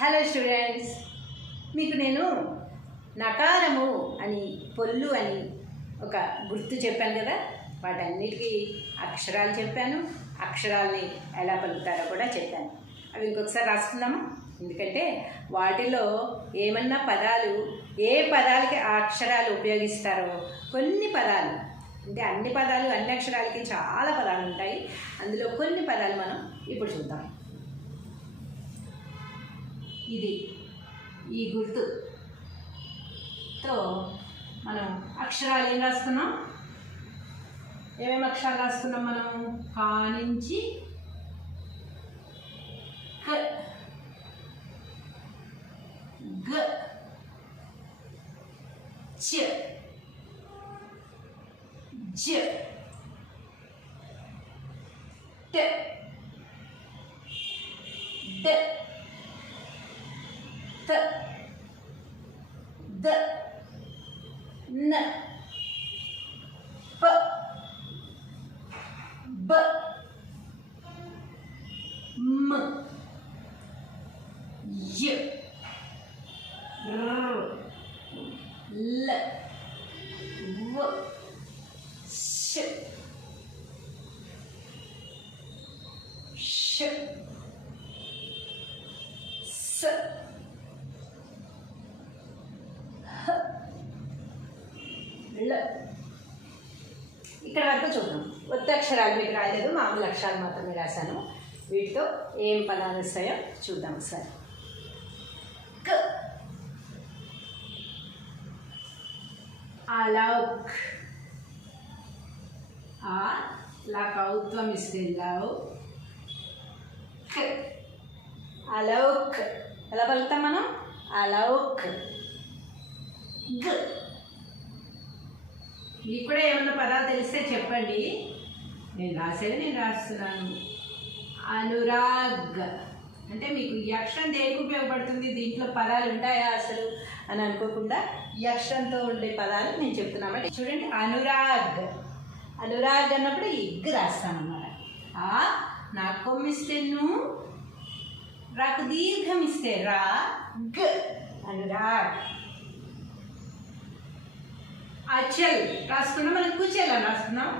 Hello students మీకు నేను నకారము అని పొల్లు అని ఒక గుర్తు చెప్పాను కదా. వాటన్నిటికీ అక్షరాలు చెప్పాను. అక్షరాల్ని ఎలా పలుకుతారో కూడా చెప్పాను. అవి ఇంకొకసారి రాసుకుందామా? ఎందుకంటే వాటిలో ఏమన్నా పదాలు ఏ పదాలకి ఆ అక్షరాలు ఉపయోగిస్తారో కొన్ని పదాలు అంటే అన్ని పదాలు అన్ని అక్షరాలకి చాలా పదాలు ఉంటాయి. అందులో కొన్ని పదాలు మనం ఇప్పుడు చూద్దాం. ఇది ఈ గుర్తుతో మనం అక్షరాలు ఏం రాసుకున్నాం? ఏమేమి అక్షరాలు రాసుకున్నాం మనం కా నుంచి క. గ. చ జ. ట. డ. т, д, н, п, б, м, й, р, л, в, щ, щ. ఇక్కడ చూద్దాం. ఒత్తి అక్షరాలు మీకు రాయలేదు మామూలు అక్షరాలు మాత్రమే రాశాను. వీటితో ఏం పదాలు వస్తాయో చూద్దాం ఒకసారి. అలౌక్. ఆ లా కౌత్వం ఇస్తే లవ్. అలౌక్. ఎలా పలుకుతాం మనం? అలౌక్. మీకు కూడా ఏమైనా పదాలు తెలిస్తే చెప్పండి. నేను రాసేది నేను రాస్తున్నాను. అనురాగ్. అంటే మీకు ఈ అక్షరం దేనికి ఉపయోగపడుతుంది? దీంట్లో పదాలు ఉంటాయా అసలు? అని అనుకోకుండా ఈ అక్షరంతో ఉండే పదాలు నేను చెప్తున్నాను. అంటే చూడండి అనురాగ్. అనురాగ్ అన్నప్పుడు ఇగ్ రాస్తానమాట ఆ నాకు కొమ్మిస్తే నువ్వు రాకు దీర్ఘం ఇస్తే రా అనురాగ్. అచల్ రాసుకున్నాం మనం కుచెల్ అని రాసుకున్నాం.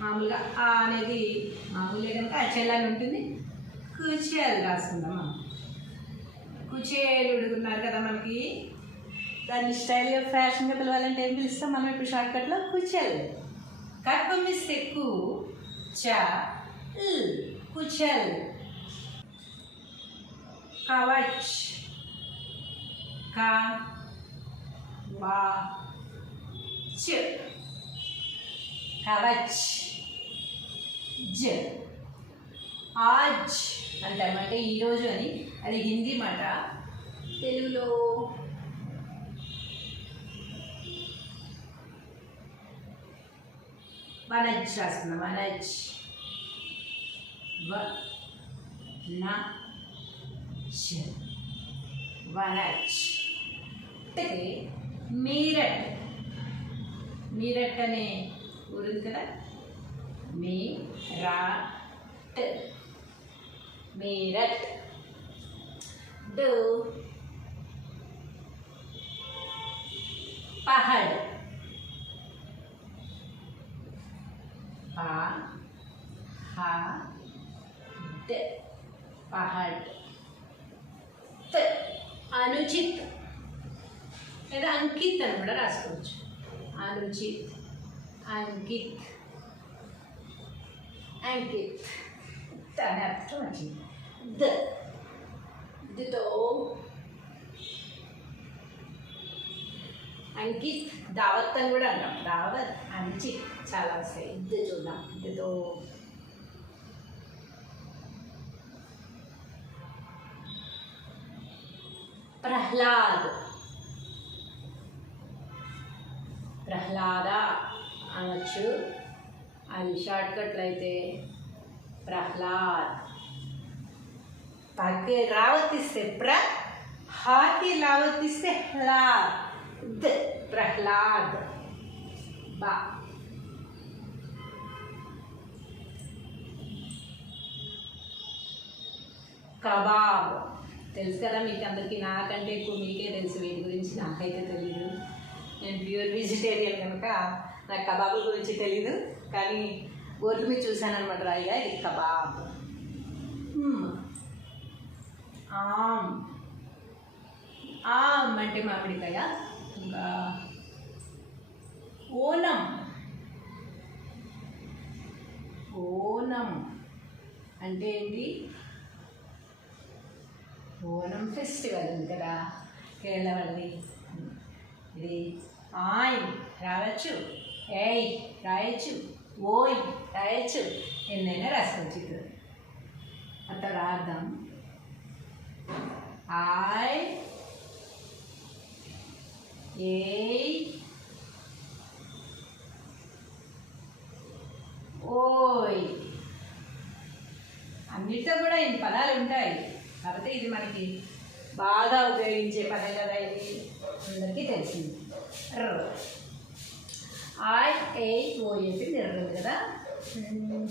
మామూలుగా ఆ అనేది మామూలుగా కనుక అచల్ అని ఉంటుంది. కుచెల్ రాసుకుందాం మనం. కుచేలుడు ఉన్నారు కదా మనకి. దాన్ని స్టైల్గా ఫ్యాషన్గా పిలవాలంటే ఏం పిలుస్తాం? మనం ఇప్పుడు షార్ట్కట్లో కుచెల్ కప్పమిస్తే కు చ ఇల్ కుచెల్ కవచ్. కా వా చ కవచ్ జ ఆజ్ అంటే ఈరోజు అని అది హిందీ మాట తెలుగులో. వనజ్ రాసుకుందాం వనజ్. వ న వనజ్. అంటే మీరట్ మీరట్ అనే ఊరుంది కదా మీ రా ట్ మీరట్ డు పహడ్ పా హ డ్ పహడ్ త అనుచిత్ లేదా అంకిత్ అని కూడా రాసుకోవచ్చు అనుచిత్ అంకిత్ అంకిత్ దాని అర్థం వచ్చింది ద దితో అంకిత్ దావత్ అని కూడా అంటాం దావత్ అంచిత్ చాలా వస్తాయి ఇది చూద్దాం ఇదితో ప్రహ్లాద్ ప్రహ్లాద అనొచ్చు అది షార్ట్కట్లు అయితే ప్రహ్లాద్. పక్కే రావతిస్తే ప్ర హాకి రావతిస్తే హ్లా ద ప్రహ్లాద్. బా. కబాబ్. తెలుసు కదా మీకు అందరికీ నాకంటే ఎక్కువ మీకే తెలుసు వీటి గురించి నాకైతే తెలియదు నేను ప్యూర్ వెజిటేరియన్ కనుక నాకు కబాబుల గురించి తెలీదు కానీ బోర్డు మీద చూశాను అనమాట రాయిగా ఇది కబాబ్. ఆమ్. ఆమ్ అంటే మామిడికాయ. ఇంకా ఓనం. ఓనం అంటే ఏంటి? ఓనం ఫెస్టివల్ ఉంది కదా కేరళ వాళ్ళది. ఇది ఆయ్ రావచ్చు ఏయ్ రాయొచ్చు ఓయ్ రాయొచ్చు ఎన్నైనా రాసుకోవచ్చు ఇక్కడ అట్లా రాద్దాం. ఆయ్ ఏయ్ ఓయ్. అన్నిటితో కూడా ఇన్ని పదాలు ఉంటాయి. కాకపోతే ఇది మనకి బాగా ఉపయోగించే పదం కదా ఇది. అందరికీ తెలిసింది. ఐ ఏ ఓ చెప్పి నిరగదు కదా మ్.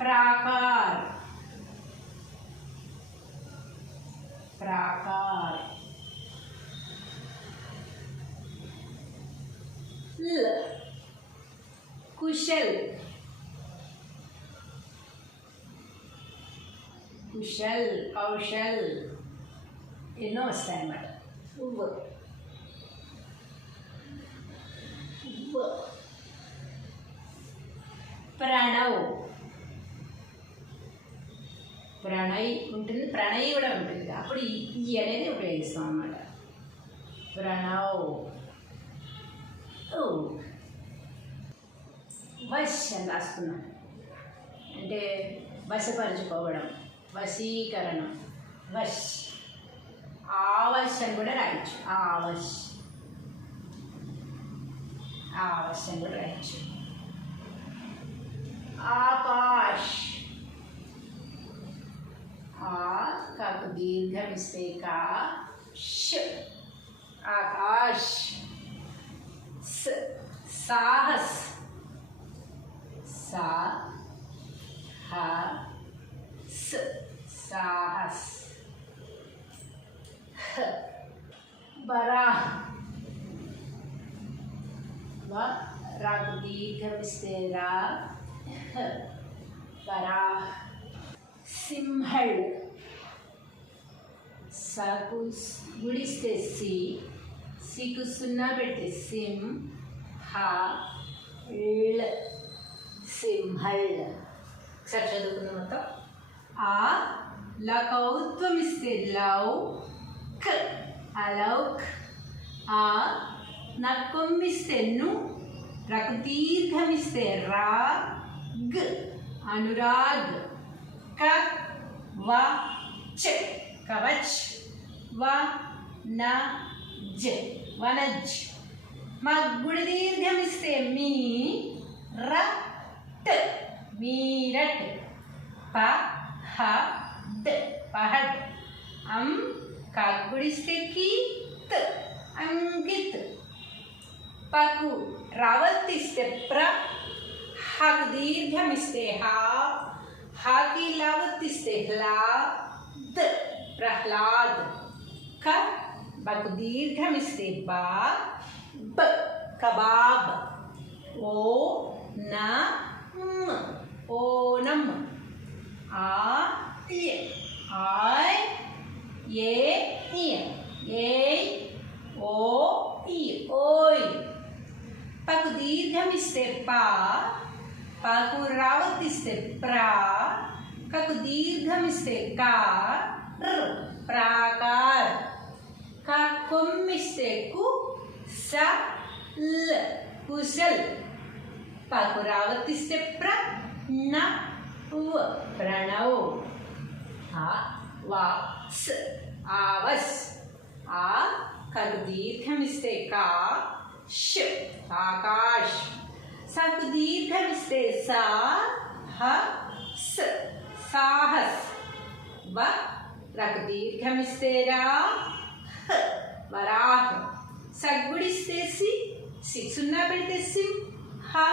ప్రాకార్ ప్రాకార్ ల్ కుశల్ కుశల్ కౌశల్ ఎన్నో వస్తాయన్నమాట ఉవ్వ ఉవ్వ ప్రణవ్ ప్రణయ్ ఉంటుంది ప్రణయ్ కూడా ఉంటుంది అప్పుడు ఈ ఈ అనేది ఉపయోగిస్తాం అన్నమాట ప్రణవ్ ఓ వశ్ అని రాసుకున్నాం అంటే వశపరుచుకోవడం വശീകരണം വശ് ആവശ്യം കൂടെ വായിച്ചു ആവശ് ആവശ്യം കൂടെ വായിച്ചു ആകാശ് आ का दीर्घ मिस्टे का श आकाश स, साहस सा సాహస్. హ బరా రాకు దీర్ఘమిస్తే రా హ బరా సింహళ్. సాకు గుడిస్తే సి సికు సున్నా పెడితే సిం హ ళ్. సింహళ్. ఒకసారి చదువుకుందాం మొత్తం. ఆ లకౌత్వం ఇస్తే లవ్ క్ అలౌక్ ఆ నక్కొమ్మిస్తే ను రకు దీర్ఘమిస్తే రా గ్ అనురాగ్ క వ చ కవచ్ వ న జ వనజ్ మా దీర్ఘమిస్తే మీ ర మీరట్ ప హ त पहाड अम अं, काकुड़िस्ते की त, अंगित। पकु रावत्तिस्ते प्र हक दीर्घमिस्ते हा हाकी की लावत्तिस्ते हला द, प्रहलाद। क बक दीर्घमिस्ते बा ब कबाब। ओ, न ओनम आ ये I ये ये ये ओ ई ओय पक दीर्घम इससे पा पा को रावत इससे प्रा कक दीर्घम इससे का प्राकार का कुम इससे कु स ल कुशल पा को रावत इससे प्र न वाप्स आवस आ कदीर्घम इससे का श आकाश सा कुदीर्घम सा ह स साहस व रकदीर्घम इससे रा ह वराह सगुड़िस्ते सी सी सुनना पड़ते सिम ह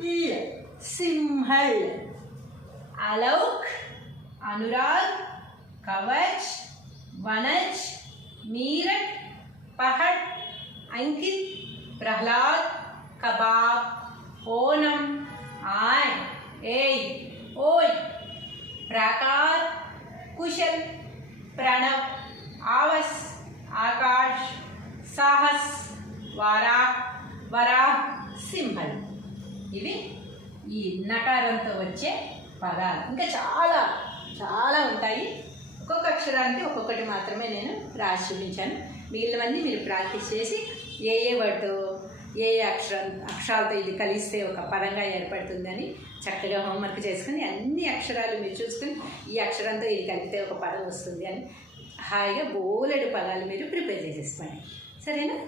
ल सिंहल। आलोक अनुराग కవచ్ వనజ్ మీరట్ పహట్ అంకిత్ ప్రహ్లాద్ కబాబ్ ఓనం ఆయ్ ఏయ్ ఓయ్ ప్రాకార్ కుశల్ ప్రణవ్ ఆవస్ ఆకాష్ సాహస్ వారా వరా సింహల్. ఇవి ఈ నకారంతో వచ్చే పదాలు. ఇంకా చాలా చాలా ఉంటాయి. ఒక్కొక్క అక్షరానికి ఒక్కొక్కటి మాత్రమే నేను రాసి చూపించాను మిగిలినవన్నీ మీరు ప్రాక్టీస్ చేసి ఏ ఏ వర్డ్తో ఏ ఏ అక్షరం అక్షరాలతో ఇది కలిస్తే ఒక పదంగా ఏర్పడుతుందని చక్కగా హోంవర్క్ చేసుకుని అన్ని అక్షరాలు మీరు చూసుకుని ఈ అక్షరంతో ఇది కలిపితే ఒక పదం వస్తుంది అని హాయిగా బోలెడు పదాలు మీరు ప్రిపేర్ చేసేసుకోండి. సరేనా?